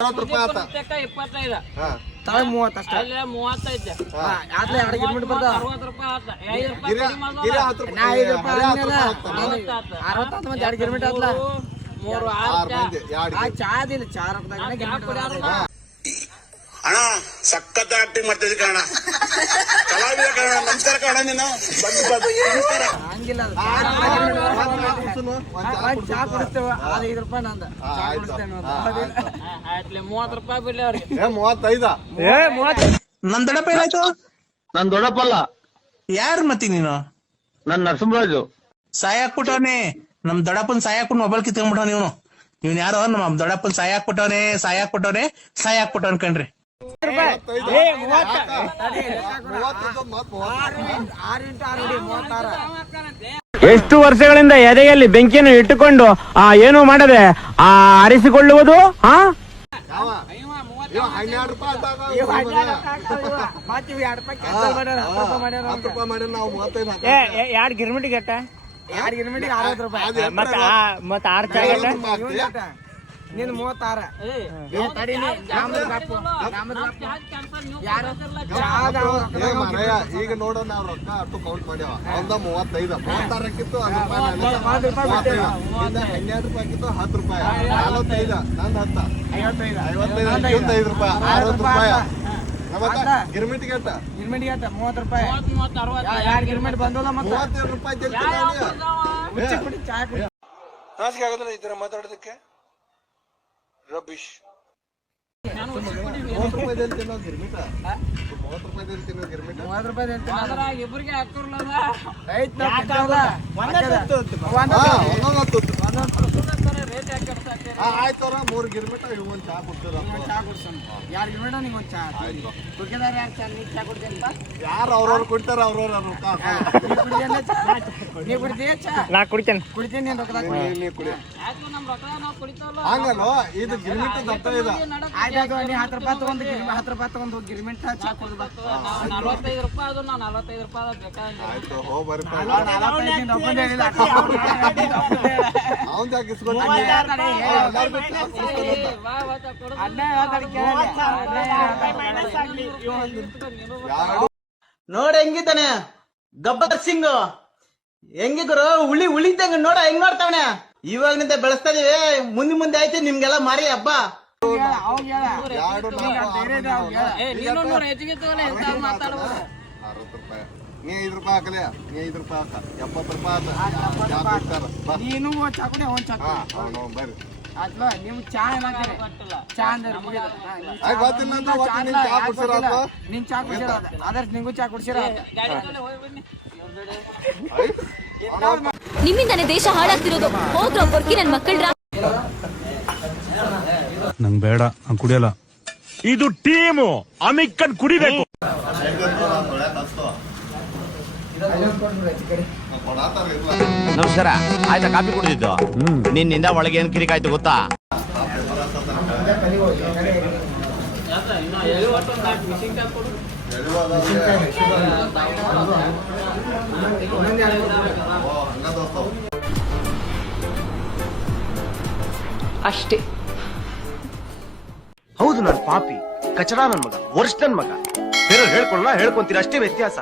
ರೂಪಾಯಿ ಆತ 25 ತಳ 30 ಅಷ್ಟೇ. ಅಲ್ಲ 30 ಐತೆ. ಆತ್ಲೆ 2 ಕಿಲೋಮೀಟರ್ ಬರ್ತಾವ. 60 ರೂಪಾಯಿ ಆತ. 5 ರೂಪಾಯಿ ಗಿರಿ ಕಡಿಮೆ ಆಗೋಲ್ಲ. ಗಿರಿ 10 ರೂಪಾಯಿ. ನಾ 5 ರೂಪಾಯಿ ಅನ್ನಲ್ಲ. 60 60 ಮತ್ತೆ 2 ಕಿಲೋಮೀಟರ್ ಆತ್ಲ. 3 6 ಮಂದಿ ಆ ಚಾದಿಲ್ಲ ಚಾ ರೊಕ್ಕದಾಗ ಕಿಲೋಮೀಟರ್. ಅಣ್ಣ ಸಖತ್ ಆಕ್ಟಿಂಗ್ ಮಾಡ್ತಿದ್ದೆ ಕಣ ಕಲಾವಿದ ಕಣ ನಮಸ್ಕಾರ ಕಣ ನೀನು ಹಂಗಿಲ್ಲ ಅದು. ಒಂದ್ ಚಾ ಕುಡಿಸ್ತೇವ ಅದು 5 ರೂಪಾಯಿ ನಂದ ಚಾ ಕುಡಿಸ್ತೇನೆ ಆಯ್ತಲೆ 30 ರೂಪಾಯಿ ಬಿಡ್ಲಿ ಅವ್ರಿಗೆ. 35. ನನ್ ದೊಡ್ಡಪ್ಪ ಏನಾಯ್ತು? ನನ್ ದೊಡ್ಡಪ್ಪಲ್ಲ, ಯಾರು ಮತ್ತಿ ನೀನು? ನನ್ ನರಸಿಂಹರಾಜು. ಸಾಯ ಹಾಕ್ಬಿಟ್ಟವನೆ ನಮ್ ದೊಡ್ಡಪ್ಪನ್ ಸಾಯ ಹಾಕ್ಬಿಟ್ಟು ಮೊಬೈಲ್ ಕಿತ್ಕೊಂಡ್ಬಿಟ್ಟವನ ಇವನು. ಇವ್ನ ಯಾರೋ ನಮ್ಮ ದೊಡ್ಡಪ್ಪನ್ ಸಾಯ ಹಾಕ್ಬಿಟ್ಟವನೆ ಕಣ್ರಿ. 6 ಇಂಟು 6 ನೋಡಿ 36. ಎಷ್ಟು ವರ್ಷಗಳಿಂದ ಎದೆಯಲ್ಲಿ ಬೆಂಕಿಯನ್ನು ಇಟ್ಟುಕೊಂಡು ಏನು ಮಾಡದೆ ಆರಿಸಿಕೊಳ್ಳುವುದು ₹12 ರೂಪಾಯಿ ಮತ್ತೆ 2 ರೂಪಾಯಿ ಕ್ಯಾನ್ಸಲ್ ಮಾಡ್ಯಾರ. 10 ರೂಪಾಯಿ ಮಾಡ್ಯಾರ. 10 ರೂಪಾಯಿ ಮಾಡಿ ನಾವು 35 ಎರಡು ಗಿರ್ಮಿಟಿಗೆ ಅಟ್ಟ 2 ಕಿಲೋಮೀಟರ್ 60 ರೂಪಾಯಿ. ಮತ್ತೆ 6 ಚಾ ನೀನು 36. ಈಗ ನೋಡೋ ನಾವ್ ರೊಕ್ಕ ಅಷ್ಟು ಕೌಂಟ್ ಮಾಡ್ಯಾವ. ಒಂದ 35 36ಕ್ಕಿತ್ತು 12 ರೂಪಾಯಿ 10 ರೂಪಾಯಿ 45 ನಂದು 10 55 ರೂಪಾಯಿ 60 ರೂಪಾಯಿ. ಗಿರ್ಮಿಟಿಗೆ ಅಟ್ಟ 30 ರೂಪಾಯಿ 2 ಕಿಲೋಮೀಟರ್ ಬಂದಲ್ಲ. ಮತ್ತೆ 32 ರೂಪಾಯಿ ಚಾ ಕುಡಿ. ನಾಚಿಕೆ ಆಗೋದಿಲ್ಲ ಈ ತರ ಮಾತಾಡೋದಕ್ಕೆ. ರಬಿಶ್ 30 ರೂಪಾಯಿದಲ್ಲಿ ತಿನ್ನೋ ಗಿರ್ಮಿಟ 30 ರೂಪಾಯಿದಲ್ಲಿ ತಿನ್ನೋ ಗಿರ್ಮಿಟ 30 ರೂಪಾಯಿ ಅದ್ರಾಗ ಇಬ್ರಿಗೆ ಹಾಕಿರ್ಲದ. ರೇಟ್ ಹಾಕಿರ್ತಾರೆ. ಆಯ್ತವ್ರ 3 ಗಿರ್ಮಿಟ ಇವ್ ಚಾ ಕೊಡ್ತಾರ. ಚಾ ಕುಡ್ಸೋಣ. 2 ಕಿಲೋಮೀಟರ್ ನಿಂಗೆ ಒಂದು ಚಾ. ಕುಡ್ಕಿದಾರ ಯಾರು ಚಾ ನೀ ಚಾ ಕುಡ್ತೀನಪ್ಪ? ಯಾರು ಅವ್ರವ್ರು ಕೊಡ್ತಾರ ಅವ್ರವ್ರ ರೊಕ್ಕ ನೀ ಕುಡ್ತೀಯ ಚಾ? ನಾ ಕುಡಿತೇನೆ. ಕುಡಿತೀನಿ ನೀನು ರೊಕ್ಕದಾಗ. ನೀ ಕುಡಿ. ಆಯ್ತು ನಮ್ಮ ರೊಕ್ಕ ನಾವು ಕುಡಿತಾವಲ್ಲ. ಹಂಗಲ್ವ ಇದು ಗಿರ್ಮಿಟ ದಪ್ಪ ಇದೆ. ಆಯ್ತು ನೀ 10 ರೂಪಾಯಿ ತಗೊಂಡು 10 ರೂಪಾಯಿ ತಗೊಂಡು ಗಿರ್ಮಿಟ್ ಚಾ ಕೊಡ್ಬೇಕು. 45 ರೂಪಾಯಿ ಅದು. ನಾವು 45 ರೂಪಾಯಿ ಅದು ಬೇಕಾಗಿಲ್ಲ. ಆಯ್ತು ಹೋಗ್ಬರ್ರಿ ಅವ್ನ್ ಜಾಗ ಇಸ್ಕೊಂಡು ನೋಡ ಹೆಂಗಿದ್ದಾನೆ ಗಬ್ಬರ್ ಸಿಂಗ್. ಹೆಂಗಿ ಗುರು ಉಳಿದಂಗ ನೋಡ ಹೆಂಗ್ ನೋಡ್ತಾವನೆ. ಇವಾಗಿನಿಂದ ಬೆಳೆಸ್ತಾ ಇದೀವಿ. ಮುಂದೆ ಆಯ್ತು ನಿಮ್ಗೆಲ್ಲ ಮಾರಿ ಹಬ್ಬ. ನೀನು ನೋಡು ಹೆಚ್ಚಿಗೆ ತಗೊಳ್ಳಿ ಎಂತ ಮಾತಾಡ್ಬೋದು. 60 ರೂಪಾಯಿ ನೀ 5 ರೂಪಾಯಿ ಹಾಕಲೇ. ನೀ 5 ರೂಪಾಯಿ ಹಾಕ 70 ರೂಪಾಯಿ ನೀನು ಚಾ ಕುಡಿ ಅವ್ನು ಚಾ ಬರ್ರಿ. ಅದ್ಲ ನೀವು ಚಾ ಏನಾಗ್ತಾರೆ ಚಾ ಅಂದ್ರೆ ಗೊತ್ತಿಲ್ಲ ಅಂತ ನೀನ್ ಚಾ ಕುಡ್ಸಿರ ನಿನ್ ಚಾ ಕುಡ್ಸಿರ ಅದರ್ ನಿಂಗೂ ಚಾ ಕುಡ್ಸಿರ. ಗಾಡಿ ತಗೊಳ್ಳಿ ಹೋಗಿ ಬನ್ನಿ. ನಿಮ್ಮಿಂದಾನೆ ದೇಶ ಹಾಳಾಗ್ತಿರೋದು. ಹೋಗ್ರೋ ಕೊರ್ಕಿ ನನ್ ಮಕ್ಕಳ್ರ. ನಂಗ್ ಬೇಡ, ನಾನ್ ಕುಡಿಯಲ್ಲ. ಇದು ಟೀಮು ಅಮಿಕ್ಕನ್ ಕುಡಿಬೇಕು. ನಮಸ್ಕಾರ. ಆಯ್ತಾ ಕಾಫಿ ಕುಡಿದಿದ್ದು? ನಿನ್ನಿಂದ ಒಳಗೆ ಏನ್ ಕಿರಿಕಾಯ್ತು ಗೊತ್ತಾ? ಅಷ್ಟೇ. ಹೌದು, ನನ್ ಪಾಪಿ ಕಚಡ ನನ್ ಮಗ, ವರ್ಷ ನನ್ ಮಗ. ಬೇರೆ ಹೇಳ್ಕೊಂತೀರ ಅಷ್ಟೇ ವ್ಯತ್ಯಾಸ.